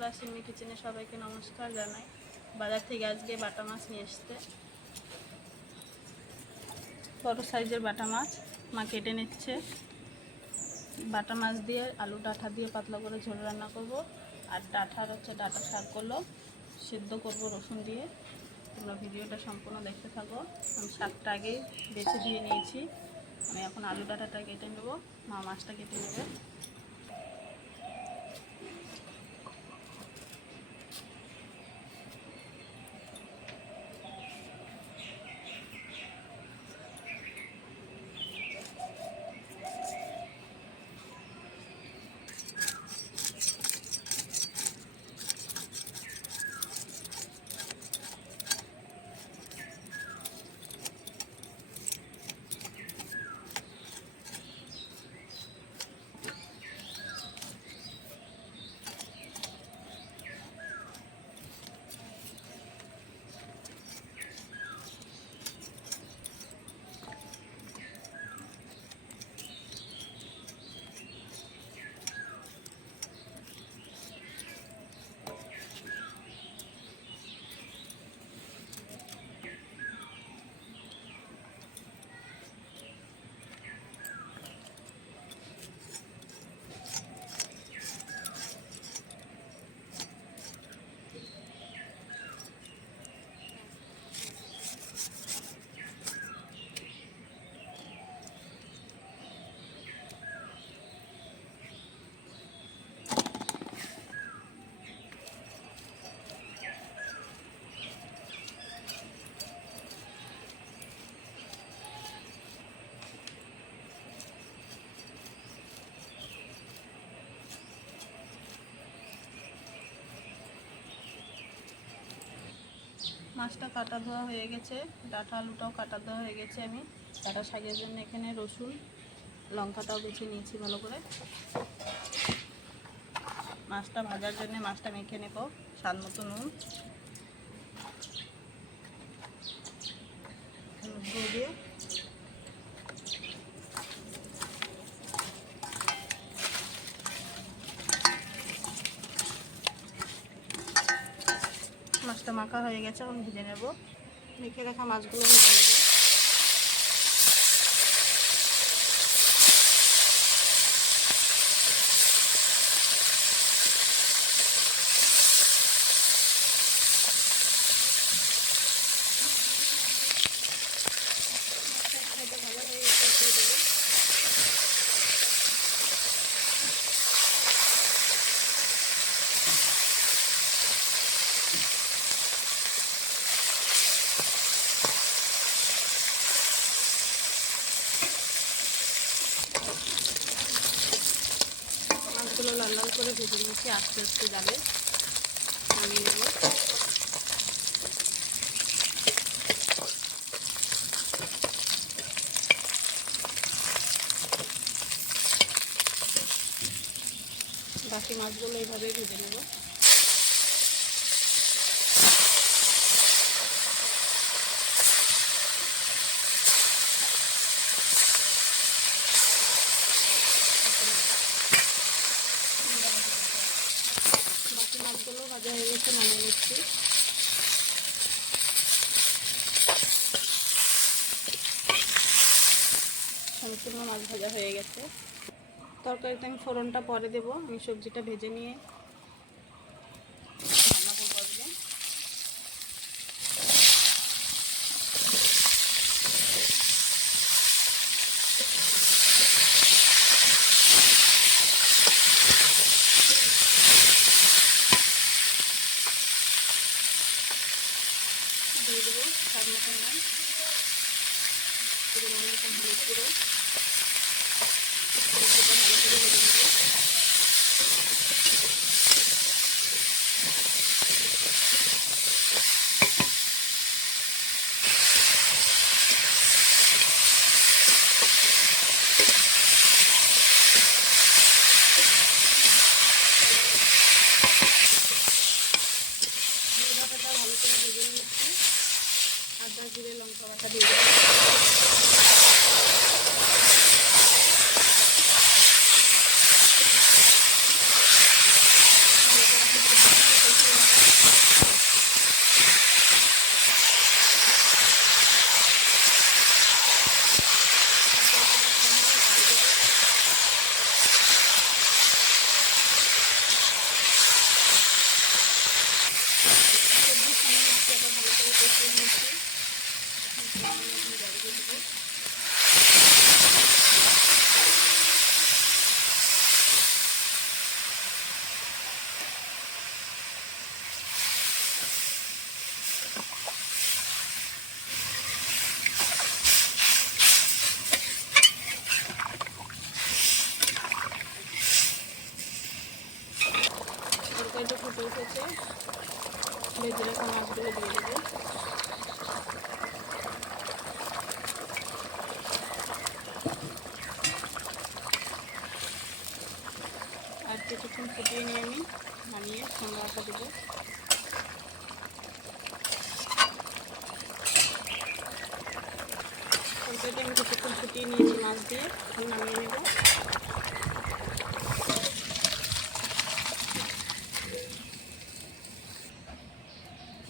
বন্ধুরা, সিমি কিচেনে সবাইকে নমস্কার জানাই। বাজার থেকে আজকে বাটা মাছ নিয়ে এসছে, বড় সাইজের বাটা মাছ মা কেটে নিচ্ছে। বাটা মাছ দিয়ে আলু ডাঁটা দিয়ে পাতলা করে ঝোল রান্না করব। আর ডাঁটার ডাঁটা শাক করলো সিদ্ধ করব রসুন দিয়ে। তোমরা ভিডিওটা সম্পূর্ণ দেখতে থাকো। আমি শাকটা আগে বেছে দিয়ে নিয়েছি, আমি এখন আলু ডাঁটাটা কেটে নেব, মা মাছটা কেটে নেবে। মাছটা কাটা ধোয়া হয়ে গেছে, ডাঁটা আলুটাও কাটা ধোয়া হয়ে গেছে। আমি ডাঁটা শাকের জন্য এখানে রসুন লঙ্কাটাও বেছে নিয়েছি ভালো করে। মাছটা ভাজার জন্য মাছটা মেখে নেব, স্বাদ মতো নুন দিয়ে মাছটা মাখা হয়ে গেছে, এখন ভেজে নেব। মেখে রাখা মাছগুলো ভেজে নেব। মাছগুলো লাল লাল করে ভেজে নিয়েছি, আস্তে আস্তে যাবে, নামিয়ে নেব। বাকি মাছগুলো এইভাবে ভেজে নেব। বাকি মাছগুলো ভাজা হয়ে গেছে, নামিয়ে নিচ্ছি। সম্পূর্ণ মাছ ভাজা হয়ে গেছে। তরকারিতে আমি ফোড়নটা পরে দেব, আমি সবজিটা ভেজে নিয়ে রান্না করবো আজকে। দিয়ে দেবো স্বাদ মতন নুন, পরিমাণ মতন হলুদ গুঁড়ো, সবজিটা ভালো করে ভেজে নেব। ডাঁটাটা ভালো করে ভেজে নিচ্ছি। আদা জিরে লঙ্কা বাটা দিয়ে দেবো। পর্যন্ত ফুটে উঠেছে, ভেজে রাখা মাছগুলো দিয়ে দেবো। আর কিছুক্ষণ ফুটিয়ে নিয়ে আমি নামিয়ে ঠান্ডা রাখা দেবো। তরকারিটা আমি কিছুক্ষণ ফুটিয়ে নিয়েছি মাছ দিয়ে, এখন নামিয়ে নেব।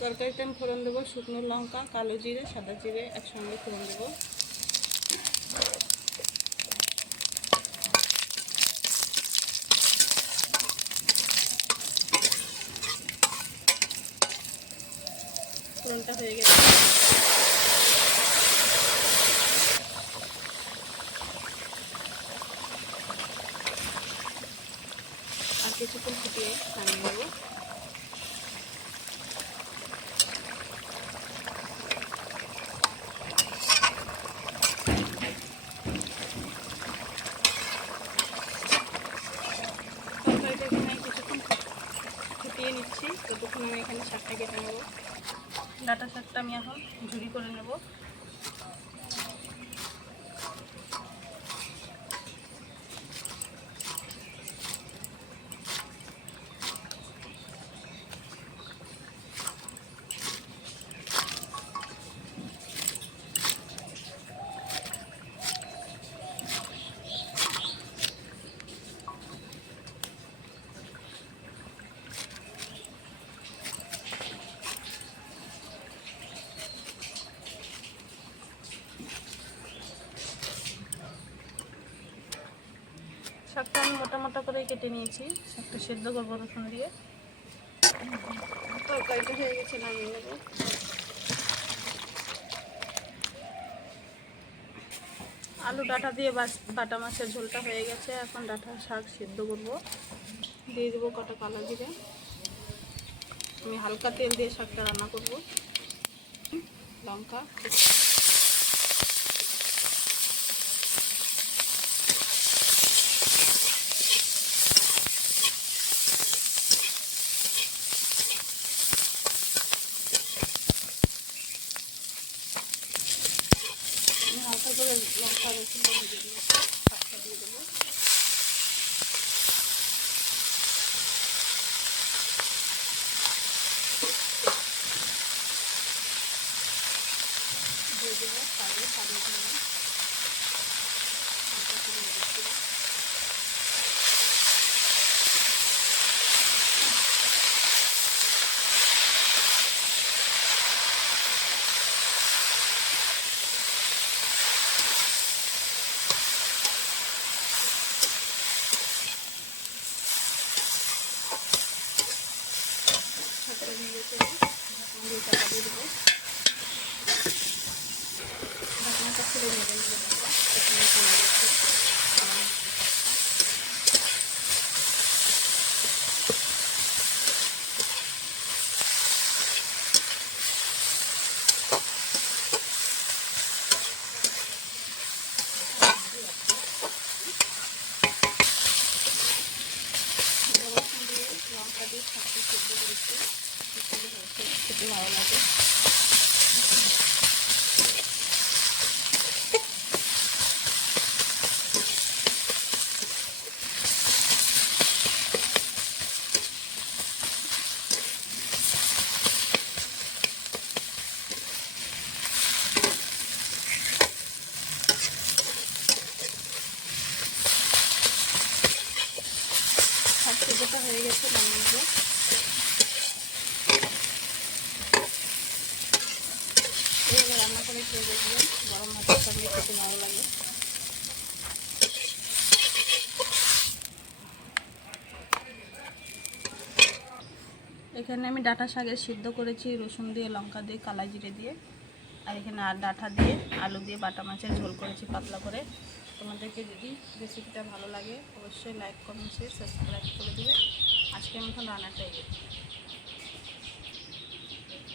তরকারিতে আমি ফোড়ন দেবো শুকনো লঙ্কা, কালো জিরে, সাদা জিরে একসঙ্গে ফোড়ন দেবো। ফোড়নটা হয়ে গেছে, আর কিছুক্ষণ ফুটিয়ে নামিয়ে নেব। তরকারিটা এখানে কিছুক্ষণ ফুটিয়ে নিচ্ছি, ততক্ষণ আমি এখানে শাকটা কেটে নেব। ডাঁটা শাকটা আমি এখন ঝুরি করে নেব। শাকটা আমি মোটা মোটা করেই কেটে নিয়েছি, শাকটা সেদ্ধ করবো রসুন দিয়ে। তরকারিটা হয়ে গেছে, নামিয়ে নেব। আলু ডাঁটা দিয়ে বাটা মাছের ঝোলটা হয়ে গেছে, এখন ডাঁটা শাক সেদ্ধ করবো। দিয়ে দেবো কটা কালো জিরে। আমি হালকা তেল দিয়ে শাকটা রান্না করব। লঙ্কা, হালকা করে লঙ্কা রসুনটা ভেজে দিয়ে শাকটা দিয়ে দেবো। দিয়ে দেবো শাকের সামনে দিয়ে শাকটা নিয়ে গেছে, ঢাকনা দিয়ে চাপা দিয়ে দেবো। ঢাকনাটা খুলে নেড়ে নেড়ে দেবো। এখানে চলে গেছে রসুন দিয়ে লঙ্কা দিয়ে শাকটা সেদ্ধ করেছি, খেতে ভালো লাগে। শাক সেদ্ধটা হয়ে গেছে, নামিয়ে নেব। এইভাবে রান্না করে খেয়ে দেখবেন, গরম ভাতের সঙ্গে খেতে ভালো লাগে। এখানে আমি ডাঁটা শাকের সিদ্ধ করেছি রসুন দিয়ে, লঙ্কা দিয়ে, কালো জিরে দিয়ে। আর এখানে আর ডাঁটা দিয়ে আলু দিয়ে বাটা মাছের ঝোল করেছি পাতলা করে। তোমাদেরকে যদি রেসিপিটা ভালো লাগে অবশ্যই লাইক, কমেন্ট, শেয়ার, সাবস্ক্রাইব করে দেবে। আজকের মতন রান্নাটা এই।